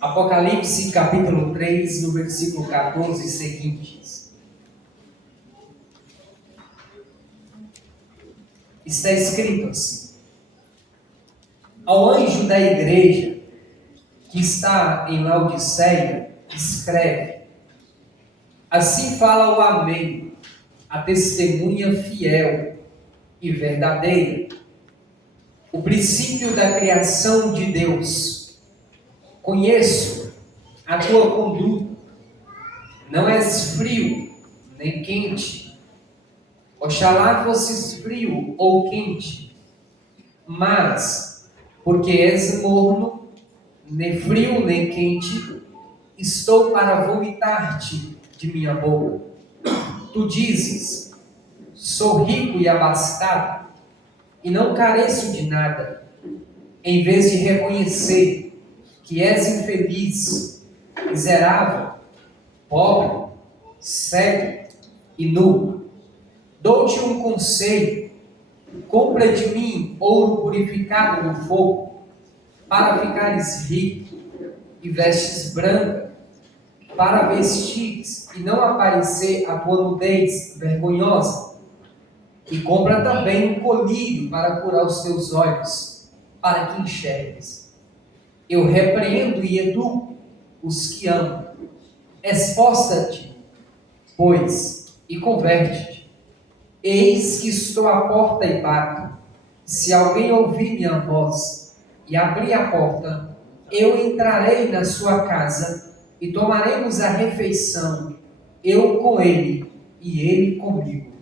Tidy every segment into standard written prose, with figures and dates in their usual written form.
Apocalipse capítulo 3, no versículo 14 e seguintes. Está escrito assim: ao anjo da igreja que está em Laodiceia, escreve: assim fala o Amém, a testemunha fiel e verdadeira, o princípio da criação de Deus. Conheço a tua conduta, não és frio nem quente. Oxalá fosses frio ou quente, mas porque és morno, nem frio nem quente, estou para vomitar-te de minha boca. Tu dizes: sou rico e abastado, e não careço de nada, em vez de reconhecer que és infeliz, miserável, pobre, cego e nu. Dou-te um conselho: compra de mim ouro purificado no fogo, para ficares rico, e vestes branca, para vestires e não aparecer a tua nudez vergonhosa. E compra também um colírio para curar os teus olhos, para que enxergues. Eu repreendo e educo os que amo. Esforça-te, pois, e converte-te. Eis que estou à porta e bato. Se alguém ouvir minha voz e abrir a porta, eu entrarei na sua casa e tomaremos a refeição, eu com ele e ele comigo.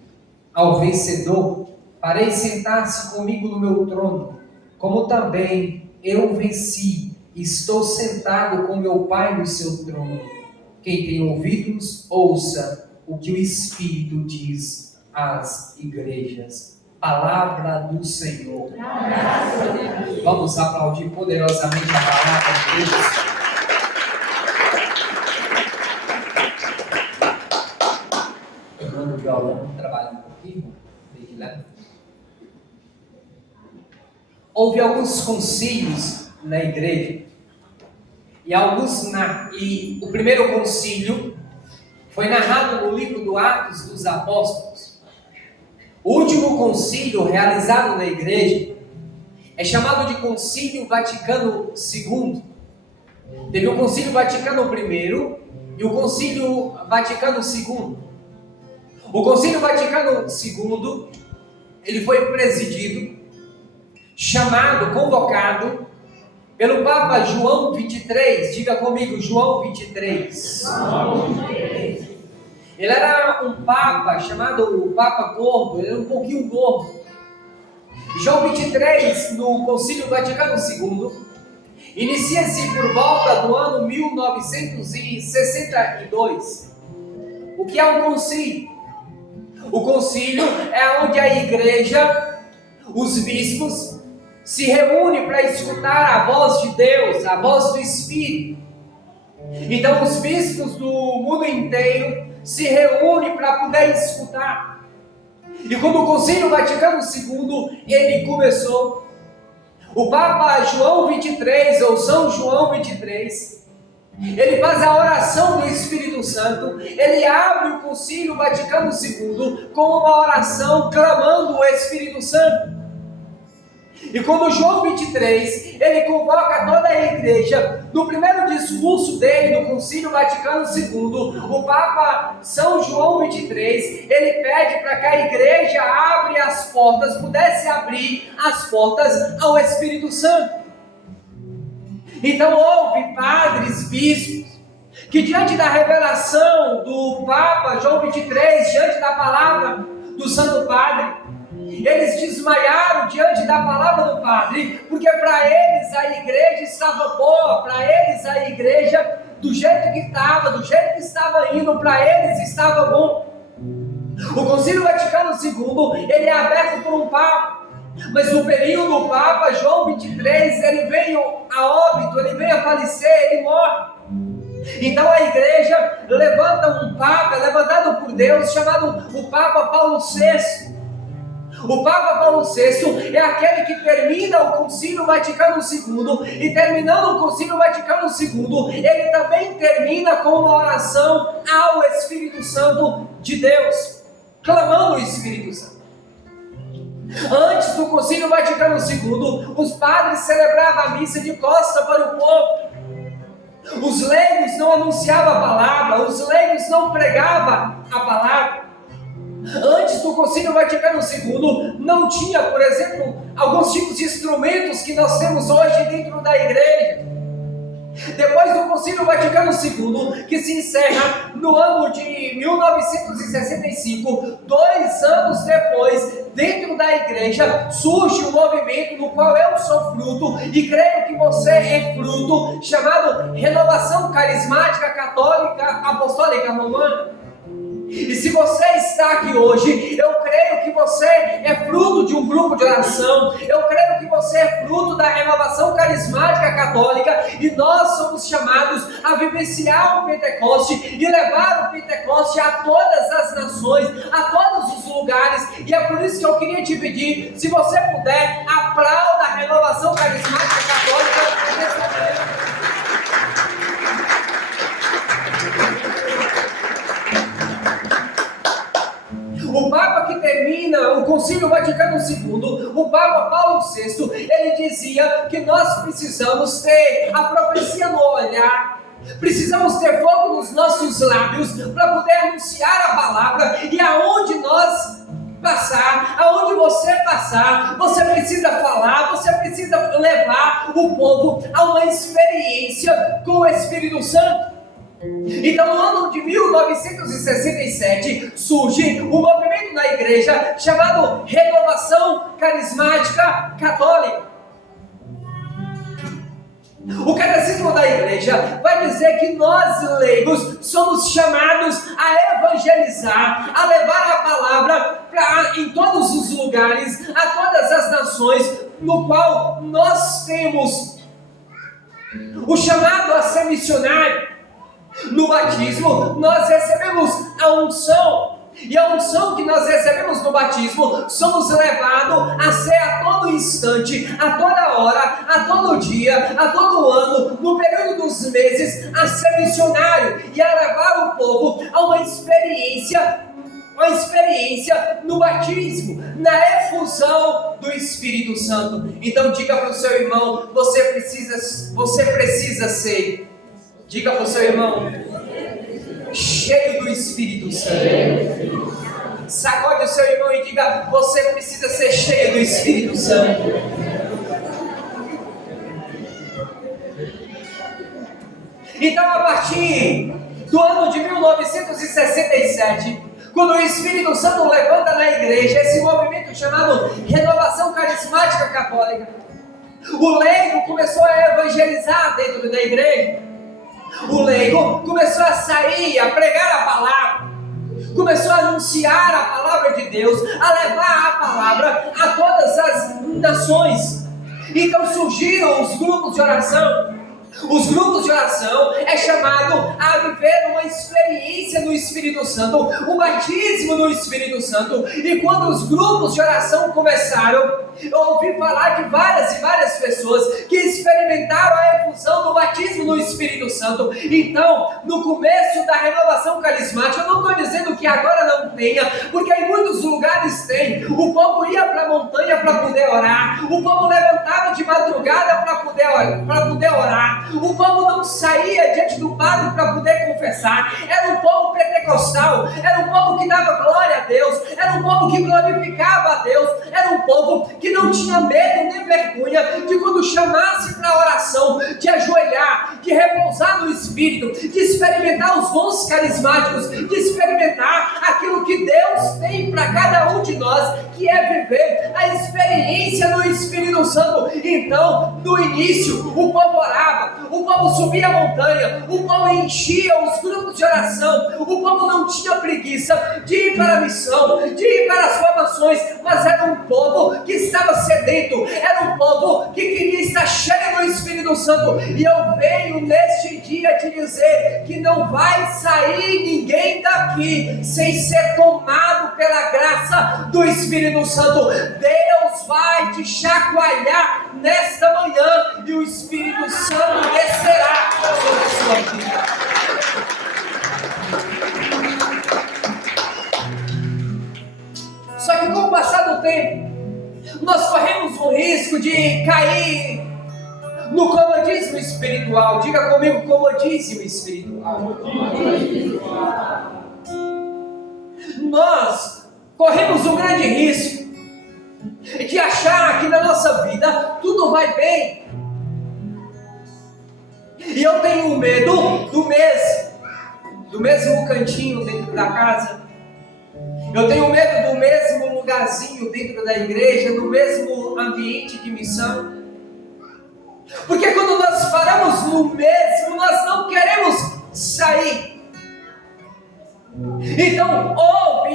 Ao vencedor, farei sentar-se comigo no meu trono, como também eu venci e estou sentado com meu Pai no seu trono. Quem tem ouvidos, ouça o que o Espírito diz às igrejas. Palavra do Senhor. Vamos aplaudir poderosamente a palavra de Deus. Fernando Violão, trabalha um pouquinho, desde lá. Houve alguns concílios na igreja. E o primeiro concílio foi narrado no livro do Atos dos Apóstolos. O último concílio realizado na igreja é chamado de Concílio Vaticano II. Teve o Concílio Vaticano I e o Concílio Vaticano II. O Concílio Vaticano II, ele foi presidido, chamado, convocado pelo Papa João 23, diga comigo, João 23. Ele era um Papa chamado o Papa Gordo, ele era um pouquinho gordo. João 23, no Concílio Vaticano II, inicia-se por volta do ano 1962. O que é um concílio? O concílio é onde a igreja, os bispos, se reúne para escutar a voz de Deus, a voz do Espírito. Então os bispos do mundo inteiro se reúnem para poder escutar. E quando o Concílio Vaticano II, ele começou, o Papa João 23, ou São João 23, ele faz a oração do Espírito Santo, ele abre o Concílio Vaticano II com uma oração clamando o Espírito Santo. E quando João 23, ele convoca toda a igreja, no primeiro discurso dele, no Concílio Vaticano II, o Papa São João 23, ele pede para que a igreja pudesse abrir as portas ao Espírito Santo. Então houve padres, bispos, que diante da revelação do Papa João 23, diante da palavra do Santo Padre, eles desmaiaram diante da palavra do Padre, porque para eles a igreja estava boa, para eles a igreja, do jeito que estava indo, para eles estava bom. O Concílio Vaticano II, ele é aberto por um Papa, mas no período do Papa João 23, ele veio a óbito, ele veio a falecer, ele morre. Então a igreja levanta um Papa, levantado por Deus, chamado o Papa Paulo VI. O Papa Paulo VI é aquele que termina o Concílio Vaticano II, e terminando o Concílio Vaticano II, ele também termina com uma oração ao Espírito Santo de Deus, clamando o Espírito Santo. Antes do Concílio Vaticano II, os padres celebravam a missa de costa para o povo. Os leigos não anunciavam a palavra, os leigos não pregavam a palavra. Antes do Concílio Vaticano II, não tinha, por exemplo, alguns tipos de instrumentos que nós temos hoje dentro da igreja. Depois do Concílio Vaticano II, que se encerra no ano de 1965, 2 anos depois, dentro da igreja, surge um movimento no qual eu sou fruto, e creio que você é fruto, chamado Renovação Carismática Católica Apostólica Romana. E se você está aqui hoje, eu creio que você é fruto de um grupo de oração, eu creio que você é fruto da renovação carismática católica, e nós somos chamados a vivenciar o Pentecoste e levar o Pentecoste a todas as nações, a todos os lugares. E é por isso que eu queria te pedir, se você puder, aplauda a renovação carismática católica. O Papa que termina o Concílio Vaticano II, o Papa Paulo VI, ele dizia que nós precisamos ter a profecia no olhar, precisamos ter fogo nos nossos lábios para poder anunciar a palavra, e aonde nós passar, aonde você passar, você precisa falar, você precisa levar o povo a uma experiência com o Espírito Santo. Então, no ano de 1967, surge um movimento na igreja chamado Renovação Carismática Católica. O catecismo da igreja vai dizer que nós, leigos, somos chamados a evangelizar, a levar a palavra em todos os lugares, a todas as nações, no qual nós temos o chamado a ser missionário. No batismo, nós recebemos a unção, e a unção que nós recebemos no batismo, somos levados a ser a todo instante, a toda hora, a todo dia, a todo ano, no período dos meses, a ser missionário e a levar o povo a uma experiência no batismo, na efusão do Espírito Santo. Então diga para o seu irmão, você precisa ser. Diga para o seu irmão, cheio do Espírito Santo. Sacode o seu irmão e diga, você precisa ser cheio do Espírito Santo. Então, a partir do ano de 1967, quando o Espírito Santo levanta na igreja esse movimento chamado Renovação Carismática Católica, o leigo começou a evangelizar dentro da igreja. O leigo começou a sair, a pregar a palavra, começou a anunciar a palavra de Deus, a levar a palavra a todas as nações. Então surgiram os grupos de oração. Os grupos de oração é chamado a viver uma experiência no Espírito Santo, o batismo no Espírito Santo. E quando os grupos de oração começaram, eu ouvi falar de várias e várias pessoas que experimentaram a efusão do batismo no Espírito Santo. Então, no começo da renovação carismática, eu não estou dizendo que agora não tenha, porque em muitos lugares tem. O povo ia para a montanha para poder orar, o povo levantava de madrugada para poder orar, o povo não saía diante do padre para poder confessar. Era um povo pentecostal, era um povo que dava glória a Deus, era um povo que glorificava a Deus, era um povo que não tinha medo nem vergonha de, quando chamasse para a oração, de ajoelhar, de repousar no Espírito, de experimentar os dons carismáticos, de experimentar aquilo que Deus tem para cada um de nós, que é viver a experiência no Espírito Santo. Então, no início, o povo orava, o povo subia a montanha, o povo enchia os grupos de oração, o povo não tinha preguiça de ir para a missão, de ir para as formações, mas era um povo que estava sedento, era um povo que queria estar cheio do Espírito Santo. E eu venho venho neste dia te dizer que não vai sair ninguém daqui sem ser tomado pela graça do Espírito Santo. Deus vai te chacoalhar nesta manhã e o Espírito Santo descerá sobre a sua vida. Só que com o passar do tempo, nós corremos o risco de cair no comodismo espiritual. Diga comigo, comodismo espiritual. Nós corremos um grande risco de achar que na nossa vida tudo vai bem. E eu tenho medo do mesmo cantinho dentro da casa. Eu tenho medo do mesmo lugarzinho dentro da igreja, do mesmo ambiente de missão. Porque quando nós paramos no mesmo, nós não queremos sair. Então,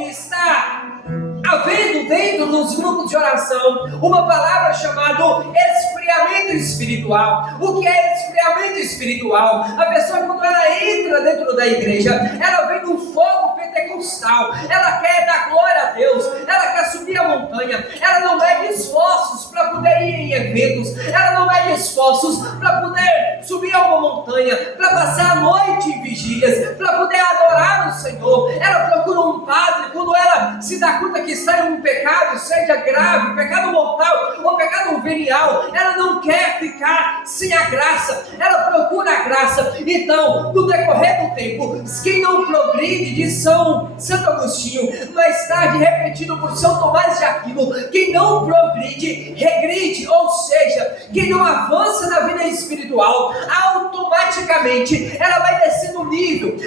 está havendo dentro dos grupos de oração uma palavra chamada esfriamento espiritual. O que é esfriamento espiritual? A pessoa, quando ela entra dentro da igreja, ela vem num fogo pentecostal, ela quer dar glória a Deus, ela quer subir a montanha, ela não mede esforços para poder ir em eventos, ela não mede esforços para poder subir a uma montanha, para passar a noite em vigílias, para poder adorar o Senhor. Ela procura um padre quando ela se dá conta que está em um pecado, seja grave, pecado mortal ou pecado venial. Ela não quer ficar sem a graça, ela procura a graça. Então, no decorrer do tempo, quem não progride, de Santo Agostinho, mais tarde repetido por São Tomás de Aquino, quem não progride, regride, ou seja, quem não avança na vida espiritual, automaticamente ela vai descendo o nível,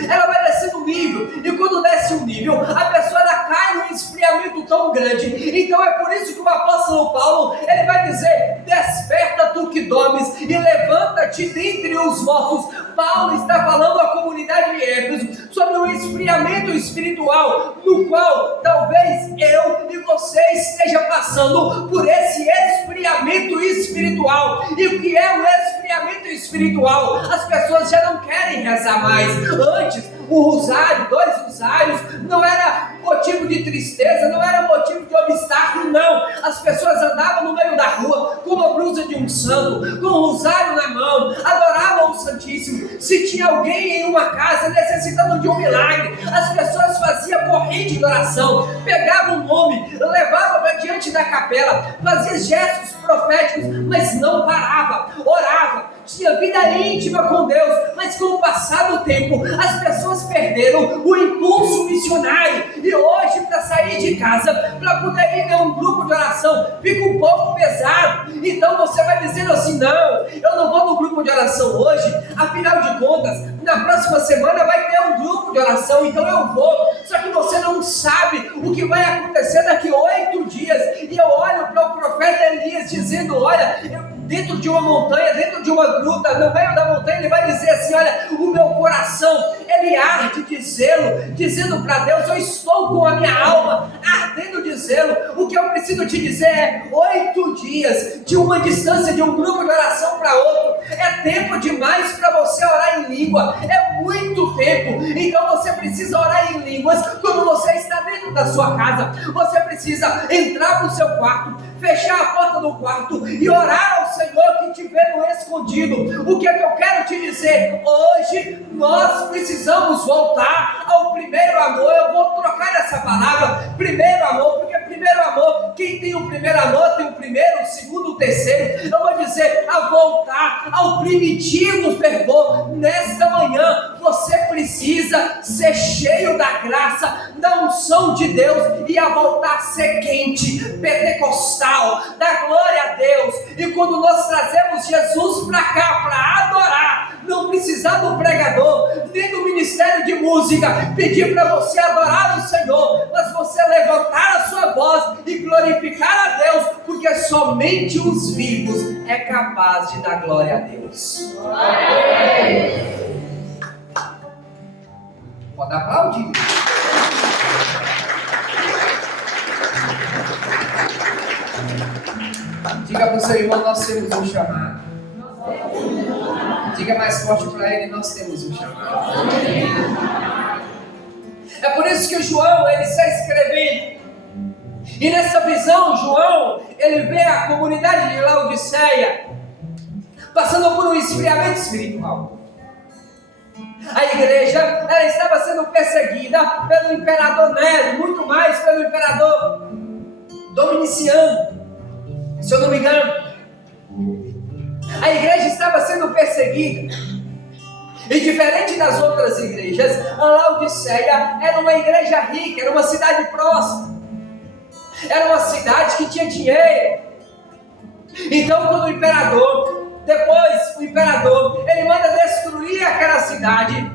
e quando desce um nível, a pessoa ela cai num esfriamento tão grande. Então é por isso que o apóstolo Paulo, ele vai dizer: desperta tu que dormes e levanta-te dentre os mortos. Paulo está falando à comunidade de Éfeso sobre um esfriamento espiritual, no qual talvez eu e você esteja passando por esse esfriamento espiritual. E o que é o esfriamento espiritual? As pessoas já não querem rezar mais. Antes, um rosário, 2 rosários, não era motivo de tristeza, não era motivo de obstáculo, não. As pessoas andavam no meio da rua com uma blusa de um santo, com um rosário na mão, adoravam o Santíssimo. Se tinha alguém em uma casa necessitando de um milagre, as pessoas faziam corrente de oração, pegavam o nome, levavam para diante da capela, faziam gestos proféticos, mas não parava, orava, tinha vida íntima com Deus. Mas com o passar do tempo, as pessoas perderam o impulso missionário, e hoje, para sair de casa, para poder ir a um grupo de oração, fica um pouco pesado. Então você vai dizendo assim: não, eu não vou no grupo de oração hoje, afinal de contas, na próxima semana vai ter um grupo de oração, então eu vou. Só que você não sabe o que vai acontecer daqui 8 dias. E eu olho para o profeta Elias dizendo: olha, dentro de uma montanha, dentro de uma gruta, no meio da montanha, ele vai dizer assim: olha, o meu coração, ele arde de zelo, dizendo para Deus: eu estou com a minha alma ardendo de zelo. O que eu preciso te dizer é: 8 dias de uma distância de um grupo de oração para outro, é tempo demais para você orar em língua, é muito tempo. Então você precisa orar em línguas quando você está dentro da sua casa. Você precisa entrar no seu quarto, fechar a porta do quarto e orar ao Senhor que te vê no escondido. O que é que eu quero te dizer? Hoje nós precisamos voltar ao primeiro amor. Eu vou trocar essa palavra, primeiro amor, porque primeiro amor, quem tem o primeiro amor tem o primeiro, o segundo, o terceiro. Eu vou dizer: a voltar ao primitivo fervor. Nesta manhã você precisa ser cheio da graça, da unção de Deus, e a voltar a ser quente, pentecostal, da glória a Deus. E quando nós trazemos Jesus para cá para adorar, não precisar do pregador, nem do ministério de música pedir para você adorar o Senhor, mas você levantar a sua voz e glorificar a Deus, porque somente os vivos é capaz de dar glória a Deus. Pode aplaudir. Diga para o seu irmão: nós temos um chamado. Diga mais forte para ele, nós temos um chamado. É por isso que o João, ele está escrevendo. E nessa visão, João, ele vê a comunidade de Laodiceia passando por um esfriamento espiritual. A igreja, ela estava sendo perseguida pelo imperador Nero, muito mais pelo imperador Dominiciano, se eu não me engano. A igreja estava sendo perseguida. E diferente das outras igrejas, a Laodiceia era uma igreja rica, era uma cidade próxima. Era uma cidade que tinha dinheiro. Então, quando o imperador, ele manda destruir aquela cidade.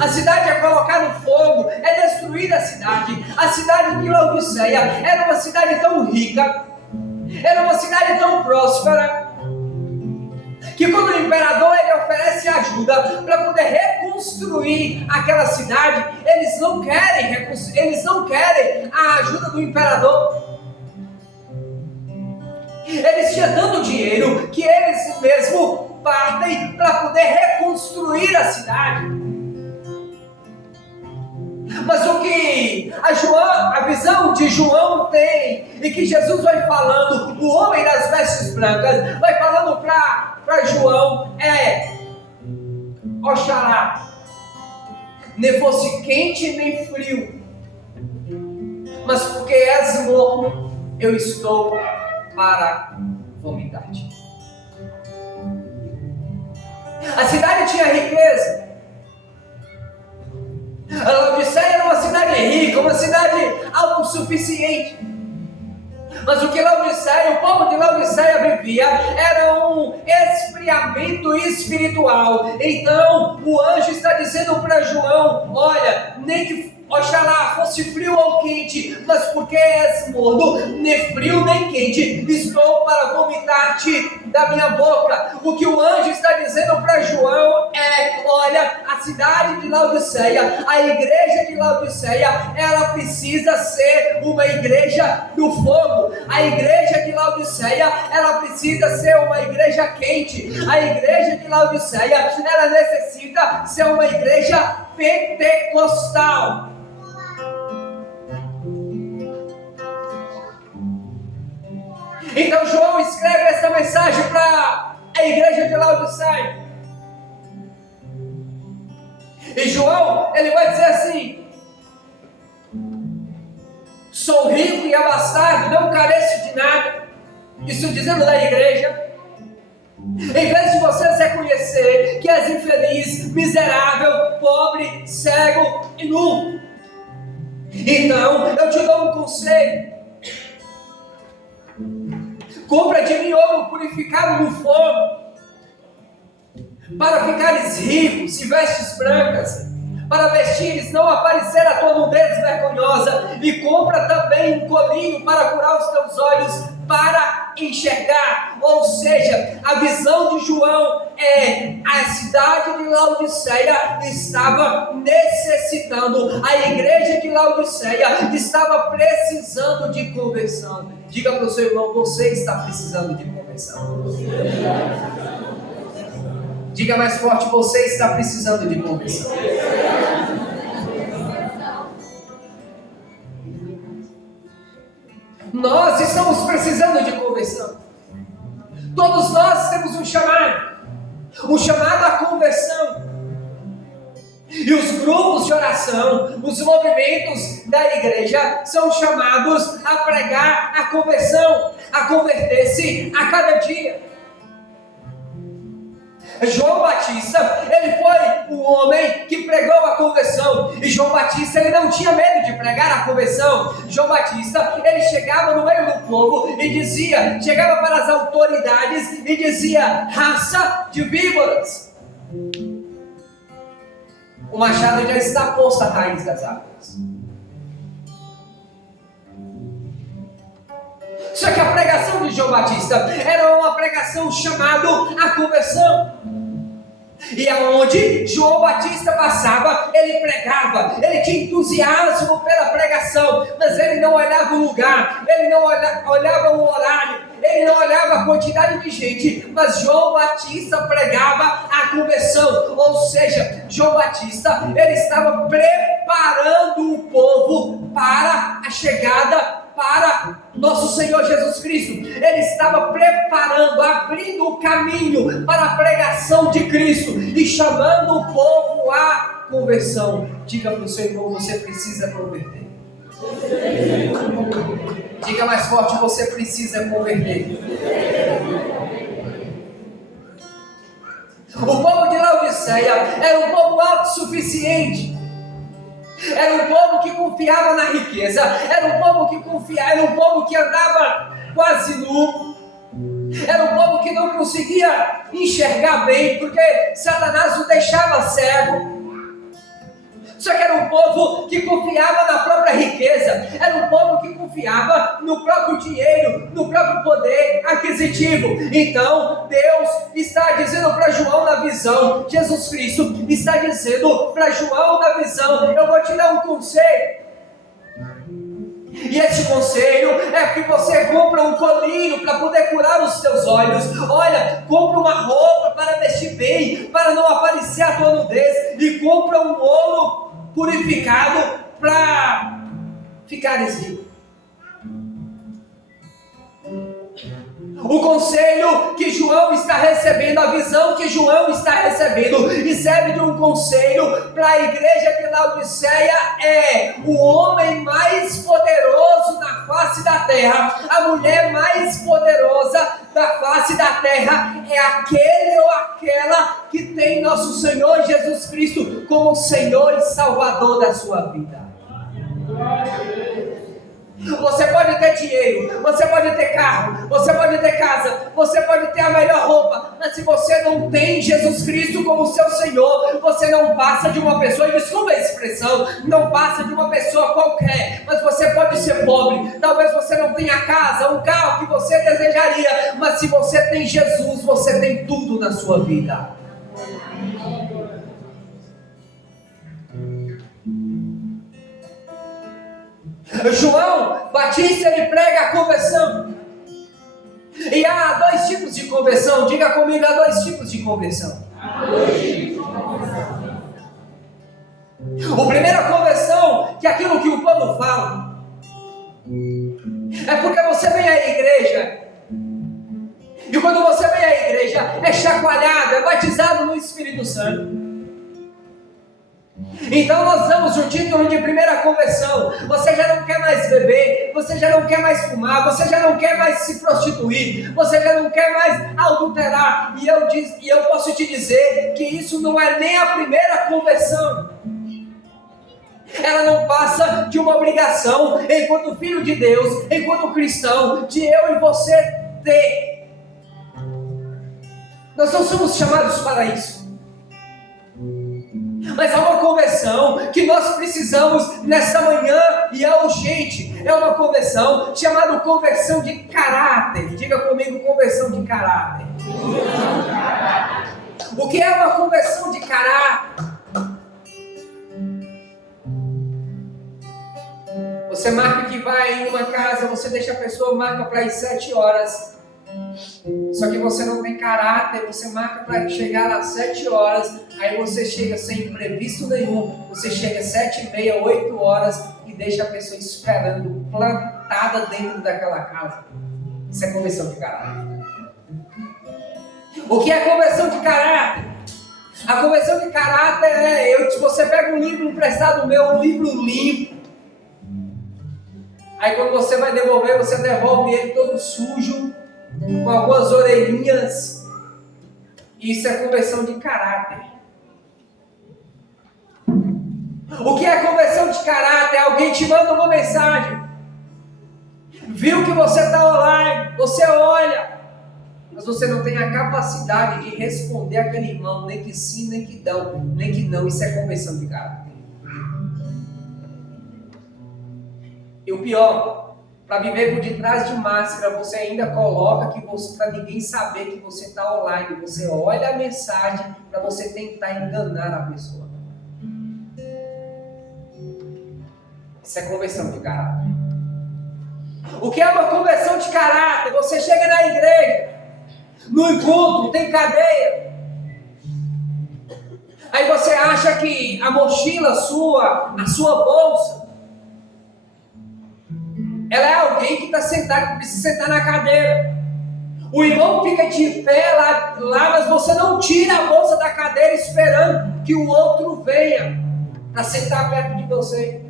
A cidade é colocada no fogo, é destruída a cidade. A cidade de Laodiceia era uma cidade tão rica, era uma cidade tão próspera, que quando o imperador ele oferece ajuda para poder reconstruir aquela cidade, eles não querem a ajuda do imperador. Eles tinham tanto dinheiro que eles mesmos partem para poder reconstruir a cidade. Mas o que a visão de João tem, e que Jesus vai falando, o homem das vestes brancas, vai falando para João, Oxalá, nem fosse quente nem frio, mas porque és morno, eu estou para vomitar-te. A cidade tinha riqueza. A Laodiceia era uma cidade rica, uma cidade autossuficiente. Mas o que o povo de Laodiceia vivia era um esfriamento espiritual. Então o anjo está dizendo para João: olha, nem que oxalá fosse frio ou quente, mas porque és morno, nem frio nem quente, estou para vomitar-te da minha boca. O que o anjo está dizendo para João é: olha, a cidade de Laodiceia, a igreja de Laodiceia, ela precisa ser uma igreja do fogo. A igreja de Laodiceia, ela precisa ser uma igreja quente. A igreja de Laodiceia, ela necessita ser uma igreja pentecostal. Então João escreve essa mensagem para a igreja de Laodiceia. E João, ele vai dizer assim: sou rico e abastado, não careço de nada. Isso dizendo da igreja. Em vez de vocês reconhecer que és infeliz, miserável, pobre, cego e nu, então eu te dou um conselho. Compra de mim ouro purificado no fogo, para ficares ricos, e vestes brancas, para vestires, não aparecer a tua nudez vergonhosa, e compra também um colinho para curar os teus olhos, para enxergar. Ou seja, a visão de João a cidade de Laodiceia estava necessitando, a igreja de Laodiceia estava precisando de conversão. Diga para o seu irmão: você está precisando de conversão. Diga mais forte: você está precisando de conversão. Nós estamos precisando de conversão. Todos nós temos um chamado à conversão. E os grupos de oração, os movimentos da igreja são chamados a pregar a conversão, a converter-se a cada dia. João Batista, ele foi o homem que pregou a conversão. E João Batista, ele não tinha medo de pregar a conversão. João Batista, ele chegava no meio do povo e dizia, chegava para as autoridades e dizia: raça de víboras, o machado já está posto à raiz das árvores. Só que a pregação de João Batista era uma pregação chamada a conversão. E aonde João Batista passava, ele pregava, ele tinha entusiasmo pela pregação, mas ele não olhava o lugar, ele não olhava o horário, ele não olhava a quantidade de gente, mas João Batista pregava a conversão. Ou seja, João Batista, ele estava preparando o povo para a chegada para nosso Senhor Jesus Cristo. Ele estava preparando, abrindo o caminho para a pregação de Cristo e chamando o povo à conversão. Diga para o seu irmão: você precisa converter. Diga mais forte: você precisa converter. O povo de Laodiceia era um povo autossuficiente. Era um povo que confiava na riqueza. Era um povo que andava quase nu. Era um povo que não conseguia enxergar bem, porque Satanás o deixava cego. Só que era um povo que confiava na própria riqueza. Era um povo que confiava no próprio dinheiro, no próprio poder aquisitivo. Então, Deus está dizendo para João na visão, Jesus Cristo está dizendo para João na visão: eu vou te dar um conselho. E esse conselho é que você compra um colírio para poder curar os seus olhos. Olha, compra uma roupa para vestir bem, para não aparecer a tua nudez. E compra um ouro purificado para ficares rico. O conselho que João está recebendo, a visão que João está recebendo, e serve de um conselho para a igreja de Laodiceia: é o homem mais poderoso na face da terra, a mulher mais poderosa da face da terra é aquele ou aquela que tem nosso Senhor Jesus Cristo como Senhor e Salvador da sua vida. Você pode ter dinheiro, você pode ter carro, você pode ter casa, você pode ter a melhor roupa, mas se você não tem Jesus Cristo como seu Senhor, você não passa de uma pessoa, e desculpa a expressão, não passa de uma pessoa qualquer. Mas você pode ser pobre, talvez você não tenha casa, um carro que você desejaria, mas se você tem Jesus, você tem tudo na sua vida. João Batista, ele prega a conversão. E há dois tipos de conversão. Diga comigo: há dois tipos de conversão. A primeira conversão, que é aquilo que o povo fala, é porque você vem à igreja, e quando você vem à igreja, é chacoalhado, é batizado no Espírito Santo. Então nós damos o título de primeira conversão. Você já não quer mais beber, você já não quer mais fumar, você já não quer mais se prostituir, você já não quer mais adulterar. E eu posso te dizer que isso não é nem a primeira conversão. Ela não passa de uma obrigação, enquanto filho de Deus, enquanto cristão, de eu e você ter. Nós não somos chamados para isso. Mas há uma conversão que nós precisamos nessa manhã, e é urgente. É uma conversão chamada conversão de caráter. Diga comigo: conversão de caráter. O que é uma conversão de caráter? Você marca que vai em uma casa, você deixa a pessoa, marca para ir 7 horas. Só que você não tem caráter, você marca para chegar às 7 horas, aí você chega sem imprevisto nenhum, você chega 7h30, 8 horas e deixa a pessoa esperando, plantada dentro daquela casa. Isso é conversão de caráter. O que é conversão de caráter? A conversão de caráter você pega um livro emprestado meu, um livro limpo, aí quando você vai devolver, você devolve ele todo sujo, com algumas orelhinhas. Isso é conversão de caráter. O que é conversão de caráter? Alguém te manda uma mensagem, viu que você está online, você olha, mas você não tem a capacidade de responder aquele irmão, nem que sim, nem que não. Isso é conversão de caráter. E o pior, para viver por detrás de máscara, você ainda coloca que você, para ninguém saber que você está online, você olha a mensagem para você tentar enganar a pessoa. Isso é conversão de caráter. O que é uma conversão de caráter? Você chega na igreja, no encontro, tem cadeia. Aí você acha que a mochila sua, a sua bolsa, ela é alguém que está sentado, que precisa sentar na cadeira. O irmão fica de pé lá, mas você não tira a bolsa da cadeira esperando que o outro venha para sentar perto de você.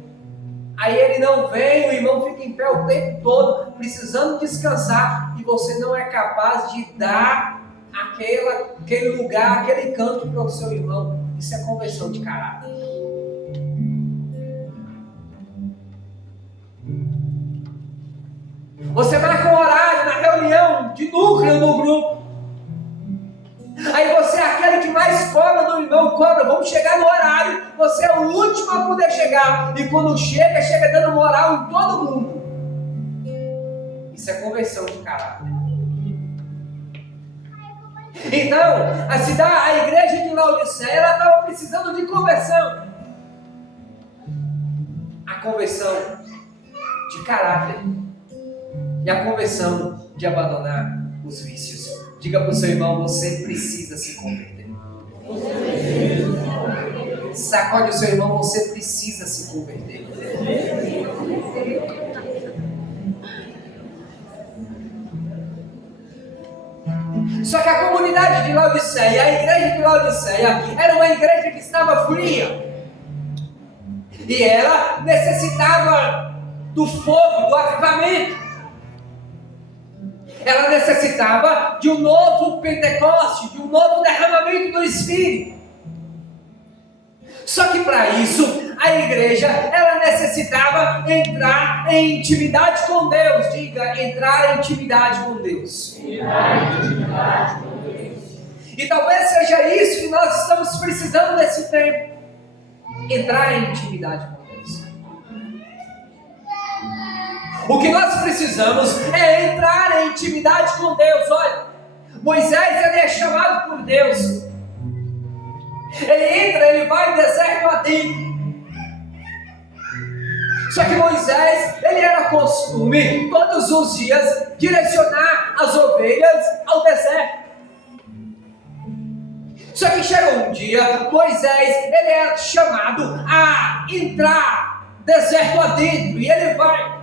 Aí ele não vem, o irmão fica em pé o tempo todo, precisando descansar, e você não é capaz de dar aquele lugar, aquele canto para o seu irmão. Isso é conversão de caráter. Você marca um horário na reunião de núcleo no grupo. Aí você é aquele que mais cobra do irmão, cobra, vamos chegar no horário, você é o último a poder chegar. E quando chega dando moral em todo mundo. Isso é conversão de caráter. Então, a igreja de Laodiceia, ela estava precisando de conversão. A conversão de caráter. E a conversão de abandonar os vícios. Diga para o seu irmão, você precisa se converter. Sacode o seu irmão, você precisa se converter. Só que a comunidade de Laodiceia, a igreja de Laodiceia, era uma igreja que estava fria. E ela necessitava do fogo, do avivamento. Ela necessitava de um novo Pentecoste, de um novo derramamento do Espírito. Só que para isso, a igreja, ela necessitava entrar em intimidade com Deus. Diga, entrar em intimidade com Deus. Entrar em intimidade com Deus. E talvez seja isso que nós estamos precisando nesse tempo. Entrar em intimidade com Deus. O que nós precisamos é entrar em intimidade com Deus. Olha, Moisés, ele é chamado por Deus. Ele entra, ele vai do deserto adentro. Só que Moisés, ele era costume, todos os dias, direcionar as ovelhas ao deserto. Só que chegou um dia, Moisés, ele é chamado a entrar deserto adentro, e ele vai.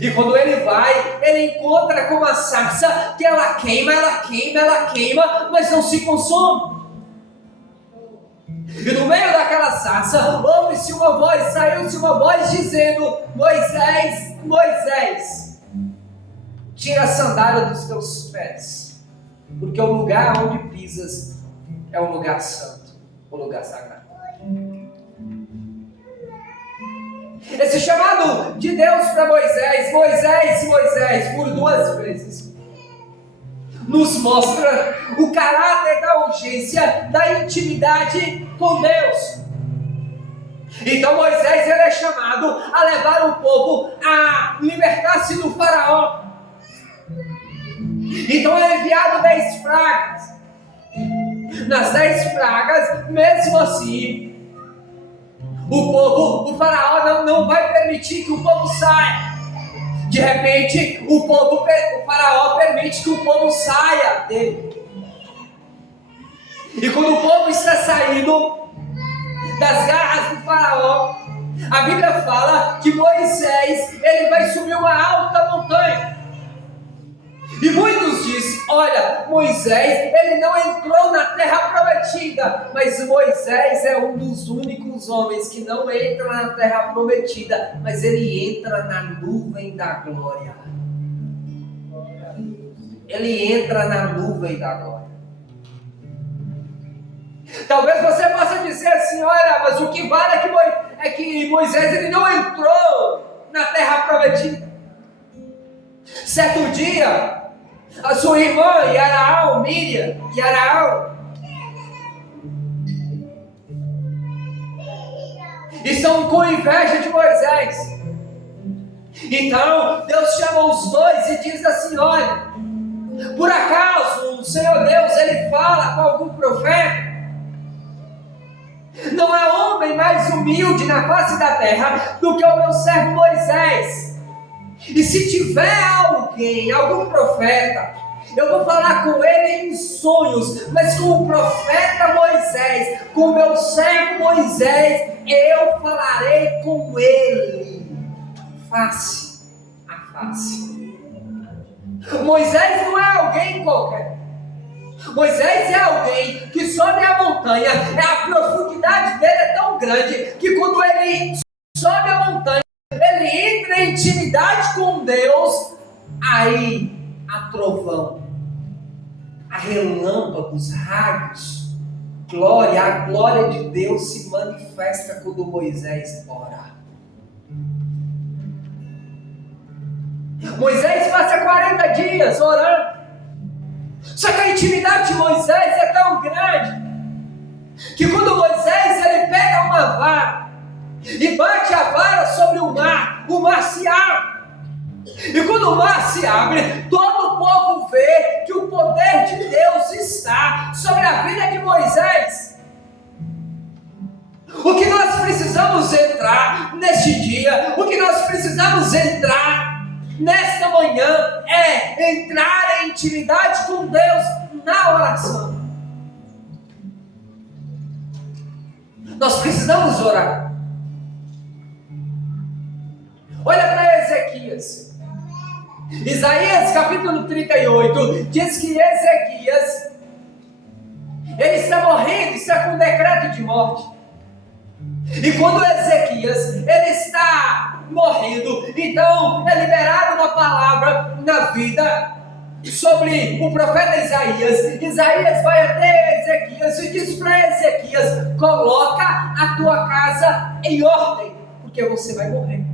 E quando ele vai, ele encontra com uma sarça que ela queima, mas não se consome. E no meio daquela sarça, ouve-se uma voz, saiu-se uma voz dizendo: Moisés, Moisés, tira a sandália dos teus pés, porque o lugar onde pisas é um lugar santo, um lugar sagrado. Esse chamado de Deus para Moisés, Moisés, Moisés, por 2 vezes, nos mostra o caráter da urgência, da intimidade com Deus. Então Moisés, ele é chamado a levar o povo a libertar-se do faraó. Então é enviado 10 pragas. Nas 10 pragas, mesmo assim, o faraó não vai permitir que o povo saia. De repente, o faraó permite que o povo saia dele. E quando o povo está saindo das garras do faraó, a Bíblia fala que Moisés, ele vai subir uma alta montanha. E muitos dizem, olha, Moisés, ele não entrou na terra prometida, mas Moisés é um dos únicos homens que não entra na terra prometida, mas ele entra na nuvem da glória. Ele entra na nuvem da glória. Talvez você possa dizer assim, olha, mas o que vale é que Moisés, ele não entrou na terra prometida. Certo dia, a sua irmã Miriam, estão com inveja de Moisés. Então Deus chama os dois e diz assim, olha, por acaso o Senhor Deus, ele fala com algum profeta? Não há homem mais humilde na face da terra do que o meu servo Moisés. E se tiver alguém, algum profeta, eu vou falar com ele em sonhos, mas com o profeta Moisés, com o meu servo Moisés, eu falarei com ele, face a face. Moisés não é alguém qualquer. Moisés é alguém que sobe a montanha, a profundidade dele é tão grande, que quando ele sobe a montanha, ele entra em intimidade com Deus, aí há trovão, há relâmpagos, raios, glória, a glória de Deus se manifesta quando Moisés ora. Moisés passa 40 dias orando, só que a intimidade de Moisés é tão grande, que quando Moisés ele pega uma vara, e bate a vara sobre o mar se abre. E quando o mar se abre, todo o povo vê que o poder de Deus está sobre a vida de Moisés. O que nós precisamos entrar neste dia, o que nós precisamos entrar nesta manhã, é entrar em intimidade com Deus na oração. Nós precisamos orar. Olha para Ezequias. Isaías capítulo 38 diz que Ezequias, ele está morrendo, está com um decreto de morte. E quando Ezequias, ele está morrendo, então é liberada uma palavra na vida sobre o profeta Isaías. Isaías vai até Ezequias e diz para Ezequias: coloca a tua casa em ordem, porque você vai morrer.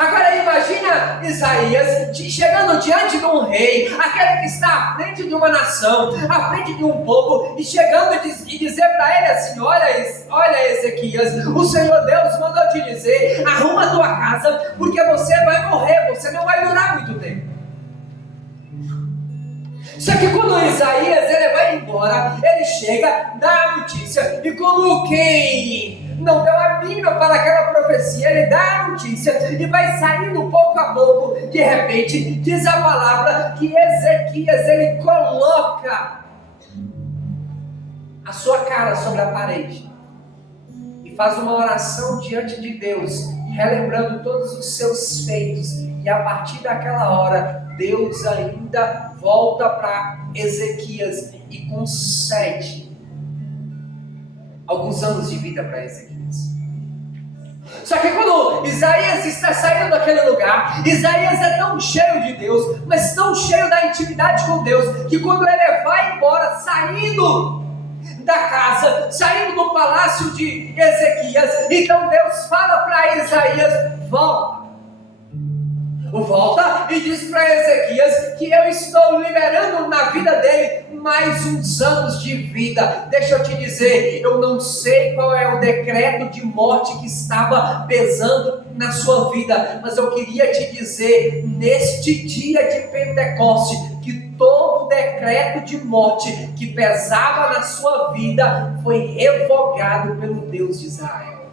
Agora imagina Isaías chegando diante de um rei, aquele que está à frente de uma nação, à frente de um povo, e chegando e dizer para ele assim: olha Ezequias, o Senhor Deus mandou te dizer, arruma a tua casa, porque você vai morrer, você não vai durar muito tempo. Só que quando Isaías ele vai embora, ele chega, dá a notícia, e como quem não deu a mínima para aquela profecia, ele dá a notícia e vai saindo pouco a pouco. De repente, diz a palavra que Ezequias ele coloca a sua cara sobre a parede e faz uma oração diante de Deus, relembrando todos os seus feitos. E a partir daquela hora, Deus ainda volta para Ezequias e concede alguns anos de vida para Ezequias. Só que quando Isaías está saindo daquele lugar, Isaías é tão cheio de Deus, mas tão cheio da intimidade com Deus, que quando ele vai embora, saindo da casa, saindo do palácio de Ezequias, então Deus fala para Isaías: volta e diz para Ezequias que eu estou liberando na vida dele mais uns anos de vida. Deixa eu te dizer, eu não sei qual é o decreto de morte que estava pesando na sua vida, mas eu queria te dizer, neste dia de Pentecoste, que todo decreto de morte que pesava na sua vida foi revogado pelo Deus de Israel.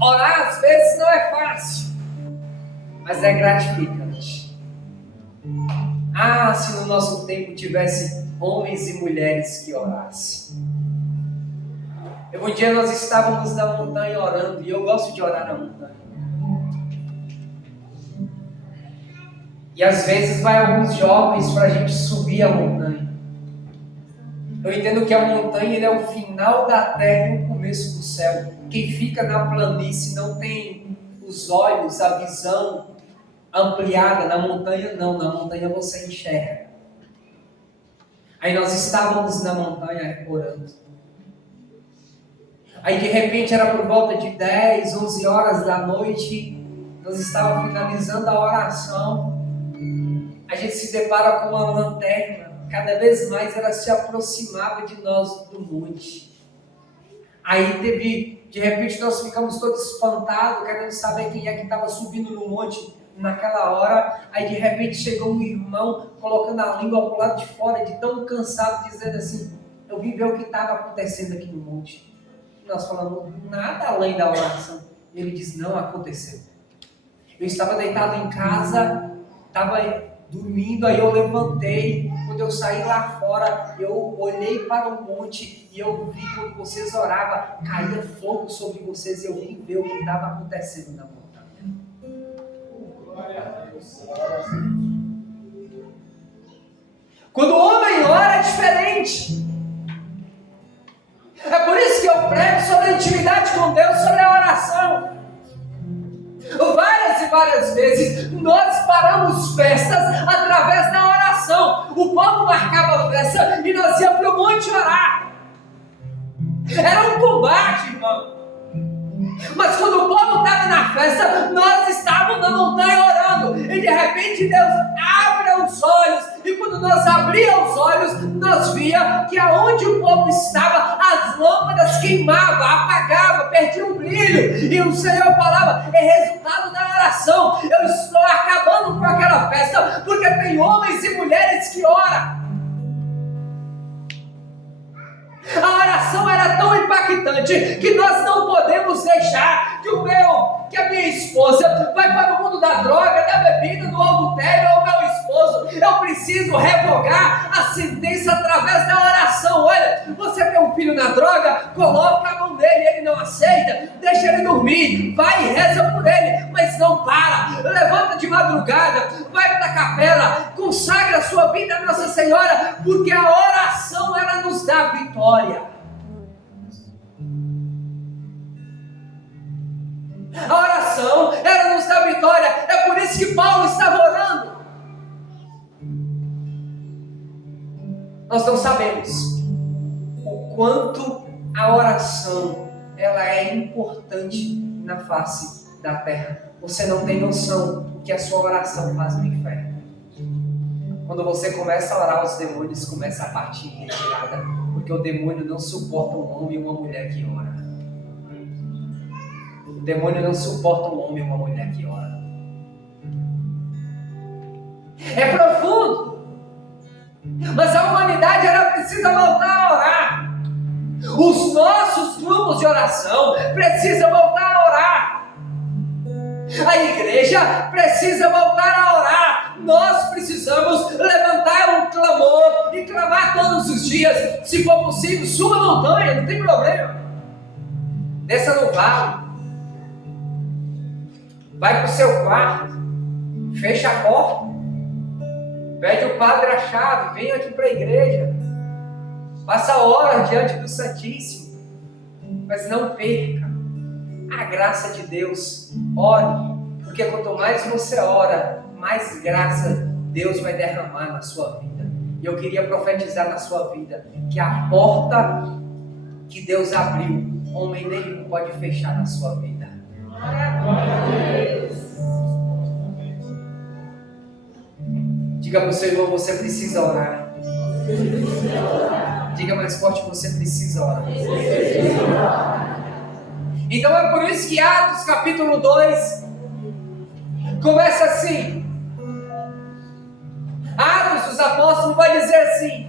Orar às vezes não é fácil, mas é gratificante. Se no nosso tempo tivesse homens e mulheres que orassem. Um dia nós estávamos na montanha orando, e eu gosto de orar na montanha. E às vezes vai alguns jovens para a gente subir a montanha. Eu entendo que a montanha ele é o final da terra e o começo do céu. Quem fica na planície não tem os olhos, a visão ampliada. Na montanha não, na montanha você enxerga. Aí nós estávamos na montanha orando. Aí de repente era por volta de 10, 11 horas da noite, nós estávamos finalizando a oração. A gente se depara com uma lanterna. Cada vez mais ela se aproximava de nós do monte. Aí de repente nós ficamos todos espantados, querendo saber quem é que estava subindo no monte. naquela hora. Aí de repente chegou um irmão colocando a língua para o lado de fora, de tão cansado, dizendo assim: eu vim ver o que estava acontecendo aqui no monte. E nós falamos: nada além da oração. E ele disse: não aconteceu. Eu estava deitado em casa, estava dormindo, aí eu levantei. Quando eu saí lá fora, eu olhei para o monte e eu vi quando vocês oravam, caía fogo sobre vocês, e eu vim ver o que estava acontecendo na montanha. Quando o homem ora é diferente. É por isso que eu prego sobre a intimidade com Deus, sobre a oração. Várias e várias vezes nós paramos festas através da oração. O povo marcava festa e nós íamos para o monte orar. Era um combate, irmão. Mas quando o povo estava na festa, nós estávamos na montanha orando. E de repente Deus abre os olhos. E quando nós abríamos os olhos, nós via que aonde o povo estava, as lâmpadas queimavam, apagavam, perdiam o brilho. E o Senhor falava: é resultado da oração. Eu estou acabando com aquela festa, porque tem homens e mulheres que oram. A oração era tão impactante que nós não podemos deixar que a minha esposa vai para o mundo da droga, da bebida, do adultério, ou meu esposo. Eu preciso revogar a sentença através da oração. Olha, você tem um filho na droga, coloca a mão nele, ele não aceita, deixa ele dormir, vai e reza por ele, mas não para, levanta de madrugada, vai para a capela, consagra a sua vida a Nossa Senhora, porque a oração ela nos dá vitória. A oração, ela nos dá vitória. É por isso que Paulo estava orando. Nós não sabemos o quanto a oração ela é importante na face da terra. Você não tem noção do que a sua oração faz no inferno. Quando você começa a orar, os demônios começam a partir em retirada, porque o demônio não suporta um homem e uma mulher que ora. O demônio não suporta um homem e uma mulher que ora. É profundo. Mas a humanidade ela precisa voltar a orar. Os nossos grupos de oração precisam voltar a orar. A igreja precisa voltar a orar. Nós precisamos levantar um clamor e clamar todos os dias. Se for possível, suba a montanha, não tem problema. Desça no vale. Vai para o seu quarto, fecha a porta, pede o padre a chave, vem aqui para a igreja, passa horas diante do Santíssimo, mas não perca a graça de Deus. Ore, porque quanto mais você ora, mais graça Deus vai derramar na sua vida. E eu queria profetizar na sua vida que a porta que Deus abriu, homem nenhum pode fechar na sua vida. Diga para o seu irmão: você precisa orar. Diga mais forte: você precisa orar. Então é por isso que Atos capítulo 2 começa assim. Atos dos Apóstolos vai dizer assim,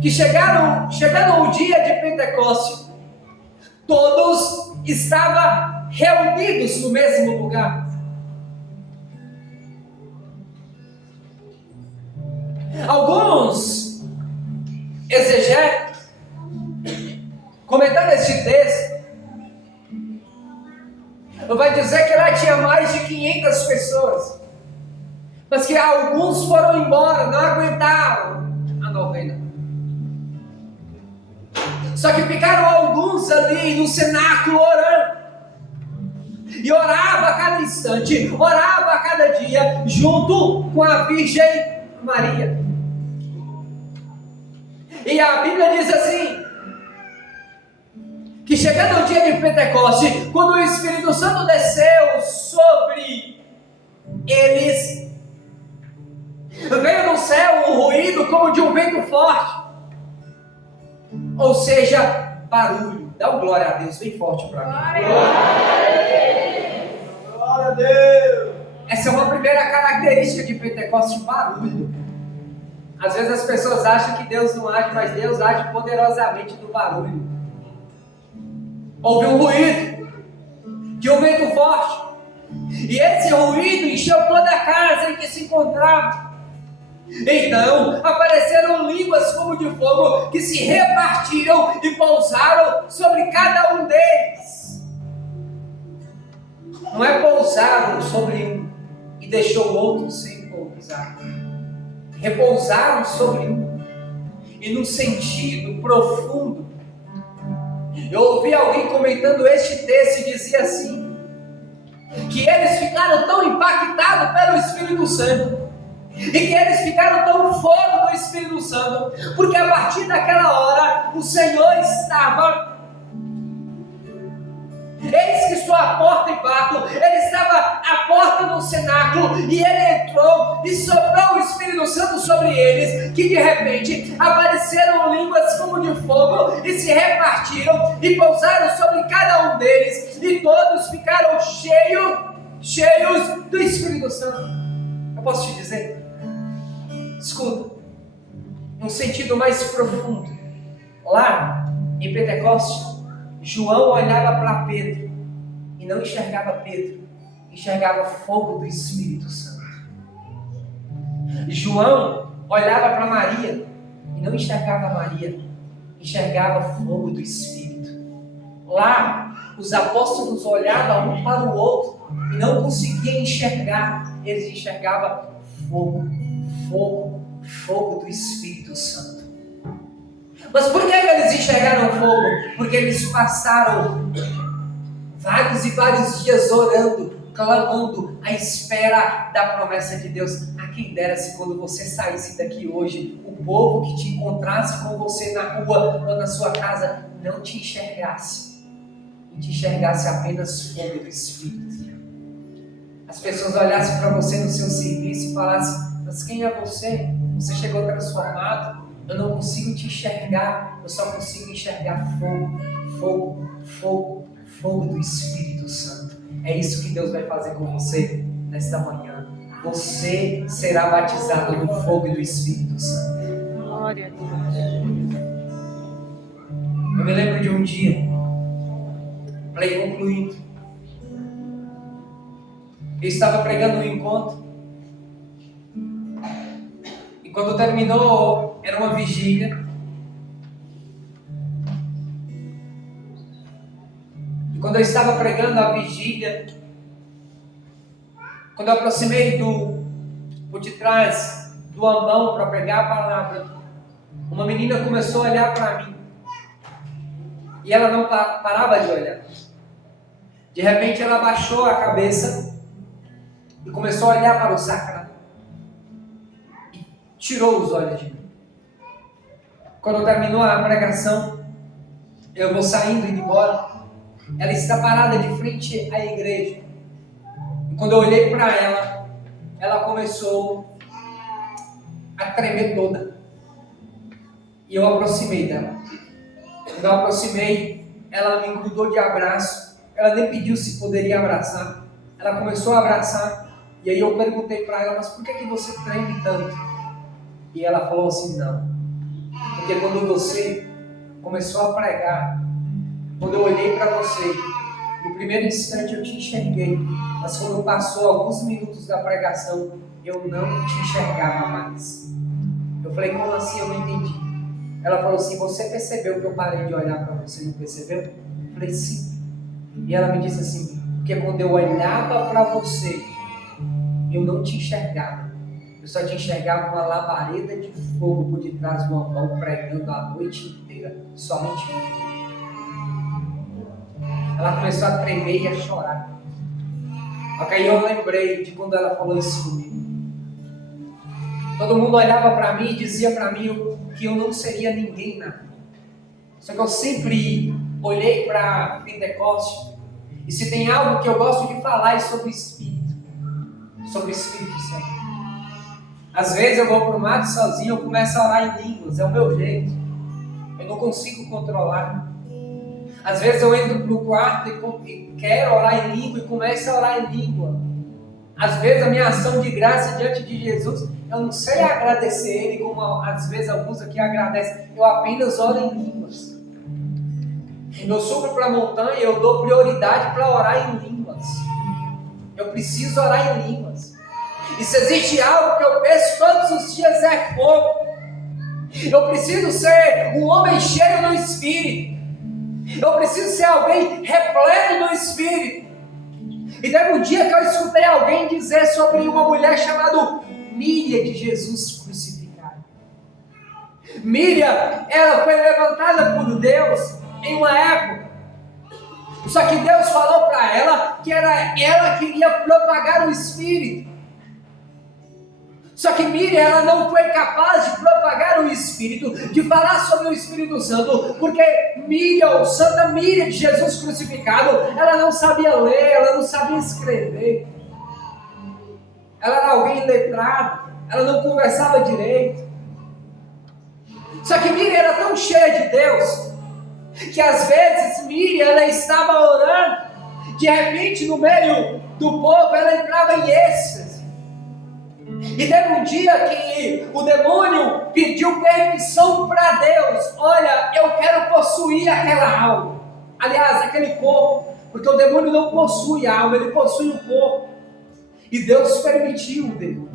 que chegando o dia de Pentecostes, todos estavam reunidos no mesmo lugar. Alguns exegetas, comentando este texto, vai dizer que lá tinha mais de 500 pessoas, mas que alguns foram embora, não aguentaram a novena. Só que ficaram alguns ali no cenáculo orando. E orava a cada instante, orava a cada dia, junto com a Virgem Maria. E a Bíblia diz assim, que chegando o dia de Pentecostes, quando o Espírito Santo desceu sobre eles, veio do céu um ruído como de um vento forte. Ou seja, barulho. Dá um glória a Deus bem forte para mim. Glória a Deus! Essa é uma primeira característica de Pentecostes, barulho. Às vezes as pessoas acham que Deus não age, mas Deus age poderosamente no barulho. Houve um ruído, de um vento forte, e esse ruído encheu toda a casa em que se encontrava. Então apareceram línguas como de fogo que se repartiram e pousaram sobre cada um deles. Não é pousaram sobre um e deixou o outro sem pousar. Repousaram sobre um. E num sentido profundo, eu ouvi alguém comentando este texto e dizia assim, que eles ficaram tão impactados pelo Espírito Santo, e que eles ficaram tão fora do Espírito Santo, porque a partir daquela hora o Senhor estava, eis que estou à porta e bato. Ele estava à porta do cenáculo e ele entrou e soprou o Espírito Santo sobre eles, que de repente apareceram línguas como de fogo e se repartiram e pousaram sobre cada um deles, e todos ficaram cheios do Espírito Santo. Eu posso te dizer, escuta, num sentido mais profundo, lá em Pentecostes, João olhava para Pedro e não enxergava Pedro, enxergava fogo do Espírito Santo. João olhava para Maria e não enxergava Maria, enxergava fogo do Espírito. Lá, os apóstolos olhavam um para o outro e não conseguiam enxergar, eles enxergavam fogo do Espírito Santo. Mas por que eles enxergaram fogo? Porque eles passaram vários e vários dias orando, clamando, à espera da promessa de Deus. A quem dera se quando você saísse daqui hoje, o povo que te encontrasse com você na rua ou na sua casa não te enxergasse, e te enxergasse apenas fogo do Espírito. As pessoas olhassem para você no seu serviço e falassem, mas quem é você? Você chegou transformado. Eu não consigo te enxergar, eu só consigo enxergar fogo do Espírito Santo. É isso que Deus vai fazer com você nesta manhã. Você será batizado no fogo do Espírito Santo. Glória a Deus. Eu me lembro de um dia, para ir concluindo, eu estava pregando um encontro, e quando terminou, era uma vigília. E quando eu estava pregando a vigília, quando eu aproximei por detrás do ambão para pregar a palavra, uma menina começou a olhar para mim. E ela não parava de olhar. De repente ela abaixou a cabeça e começou a olhar para o sacrário. E tirou os olhos de mim. Quando terminou a pregação, eu vou saindo e indo embora. Ela está parada de frente à igreja. E quando eu olhei para ela, ela começou a tremer toda. E eu aproximei dela. Quando eu aproximei, ela me grudou de abraço. Ela nem pediu se poderia abraçar. Ela começou a abraçar. E aí eu perguntei para ela, mas por que você treme tanto? E ela falou assim, não. Porque quando você começou a pregar, quando eu olhei para você, no primeiro instante eu te enxerguei. Mas quando passou alguns minutos da pregação, eu não te enxergava mais. Eu falei, como assim? Eu não entendi. Ela falou assim, você percebeu que eu parei de olhar para você, não percebeu? Eu falei, sim. E ela me disse assim, porque quando eu olhava para você, eu não te enxergava. Eu só te enxergava uma labareda de fogo por detrás do ambão, pregando a noite inteira, somente fogo. Ela começou a tremer e a chorar. Aí eu lembrei de quando ela falou isso comigo. Todo mundo olhava para mim e dizia para mim que eu não seria ninguém na vida. Só que eu sempre olhei para Pentecostes, e se tem algo que eu gosto de falar é sobre o Espírito. Sobre o Espírito Santo. Às vezes eu vou para o mato sozinho, eu começo a orar em línguas, é o meu jeito. Eu não consigo controlar. Às vezes eu entro para o quarto e quero orar em língua e começo a orar em língua. Às vezes a minha ação de graça diante de Jesus, eu não sei agradecer Ele como às vezes alguns aqui agradecem. Eu apenas oro em línguas. Eu subo para a montanha, eu dou prioridade para orar em línguas. Eu preciso orar em línguas. E se existe algo que eu peço todos os dias é fogo. Eu preciso ser um homem cheio do Espírito. Eu preciso ser alguém repleto do Espírito. E teve um dia que eu escutei alguém dizer sobre uma mulher chamada Miriam de Jesus crucificado. Miriam, ela foi levantada por Deus em uma época. Só que Deus falou para ela que ela queria propagar o Espírito. Só que Miriam, ela não foi capaz de propagar o Espírito, de falar sobre o Espírito Santo, porque Miriam, Santa Miriam de Jesus crucificado, ela não sabia ler, ela não sabia escrever. Ela era alguém letrado, ela não conversava direito. Só que Miriam era tão cheia de Deus, que às vezes Miriam, ela estava orando, de repente no meio do povo, ela entrava em êxtase. E teve um dia que o demônio pediu permissão para Deus. Olha, eu quero possuir aquela alma. Aliás, aquele corpo. Porque o demônio não possui a alma, ele possui o corpo. E Deus permitiu o demônio.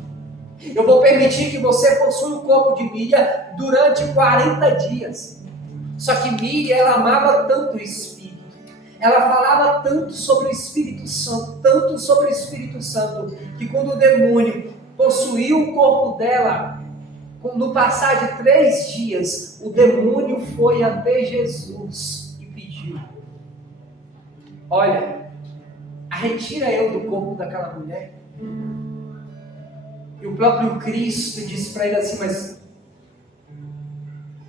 Eu vou permitir que você possua o corpo de Miriam durante 40 dias. Só que Miriam, ela amava tanto o Espírito. Ela falava tanto sobre o Espírito Santo, tanto sobre o Espírito Santo, que quando o demônio possuiu o corpo dela, no passar de 3 dias, o demônio foi até Jesus e pediu: olha, retira eu do corpo daquela mulher. E o próprio Cristo disse para ele assim: mas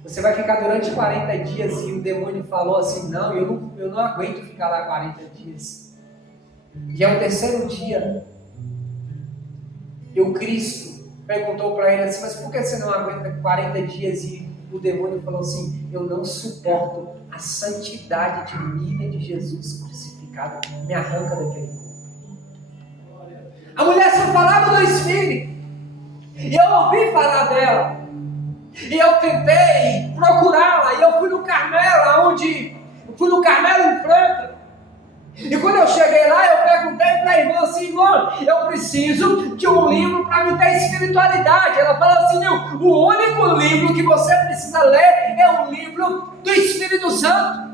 você vai ficar durante 40 dias. E o demônio falou assim: não, eu não aguento ficar lá 40 dias. Já é o 3º dia. E o Cristo perguntou para ele assim: mas por que você não aguenta 40 dias? E o demônio falou assim: eu não suporto a santidade de Miriam de Jesus crucificado. Me arranca daquele corpo. A mulher só falava do Espírito. E eu ouvi falar dela. E eu tentei procurá-la. E eu fui no Carmelo, em Franca. E quando eu cheguei lá, eu perguntei para a irmã assim: irmã, eu preciso de um livro para me ter espiritualidade. Ela falou assim: não, o único livro que você precisa ler é o livro do Espírito Santo.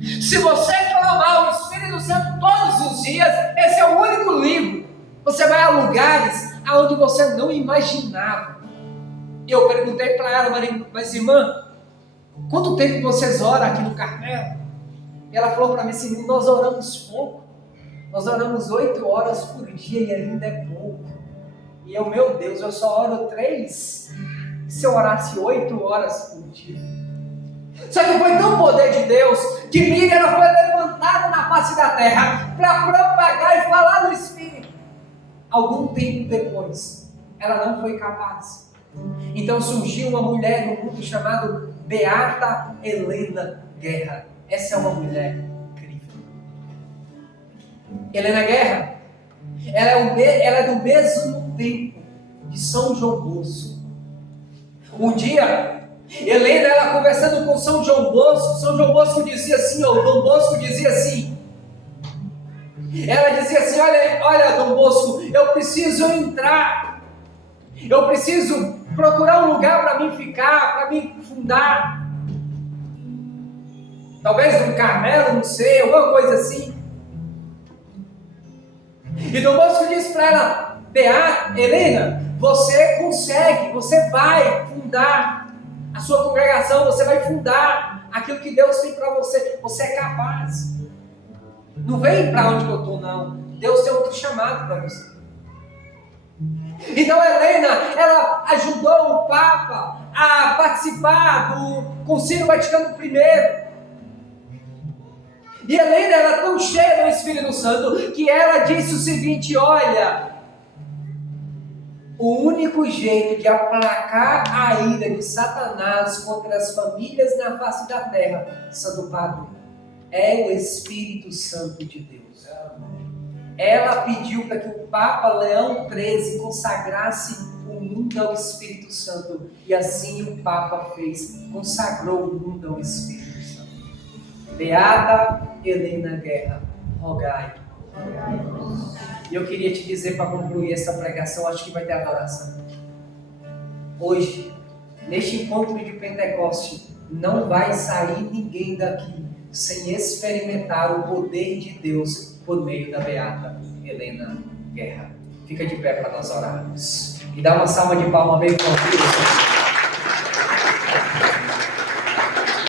Se você clamar o Espírito Santo todos os dias, esse é o único livro. Você vai a lugares aonde você não imaginava. E eu perguntei para ela: mas irmã, quanto tempo vocês oram aqui no Carmelo? E ela falou para mim assim: nós oramos pouco. Nós oramos 8 horas por dia e ainda é pouco. E eu, meu Deus, eu só oro 3. E se eu orasse 8 horas por dia? Só que foi tão poder de Deus que Miriam, ela foi levantada na face da terra para propagar e falar do Espírito. Algum tempo depois, ela não foi capaz. Então surgiu uma mulher no mundo chamada Beata Helena Guerra. Essa é uma mulher incrível. Helena Guerra, ela é do mesmo tempo de São João Bosco. Um dia, Helena, ela conversando com São João Bosco dizia assim, Dom Bosco dizia assim, ela dizia assim: olha Dom Bosco, eu preciso entrar, eu preciso procurar um lugar para mim ficar, para mim fundar. Talvez no Carmelo, não sei, alguma coisa assim. E Dom Bosco disse para ela: Beata, Helena, você consegue, você vai fundar a sua congregação, você vai fundar aquilo que Deus tem para você, você é capaz. Não vem para onde eu estou, não. Deus tem outro chamado para você. Então Helena, ela ajudou o Papa a participar do Concílio Vaticano I. E Helena era tão cheia do Espírito Santo que ela disse o seguinte: olha, o único jeito de aplacar a ira de Satanás contra as famílias na face da terra, Santo Padre, é o Espírito Santo de Deus. ela pediu para que o Papa Leão XIII consagrasse o mundo ao Espírito Santo. E assim o Papa fez, consagrou o mundo ao Espírito Santo. Beata Helena Guerra, rogai. E eu queria te dizer, para concluir essa pregação, acho que vai ter adoração. Hoje, neste encontro de Pentecoste, não vai sair ninguém daqui sem experimentar o poder de Deus por meio da Beata Helena Guerra. Fica de pé para nós orarmos. E dá uma salva de palmas bem forte.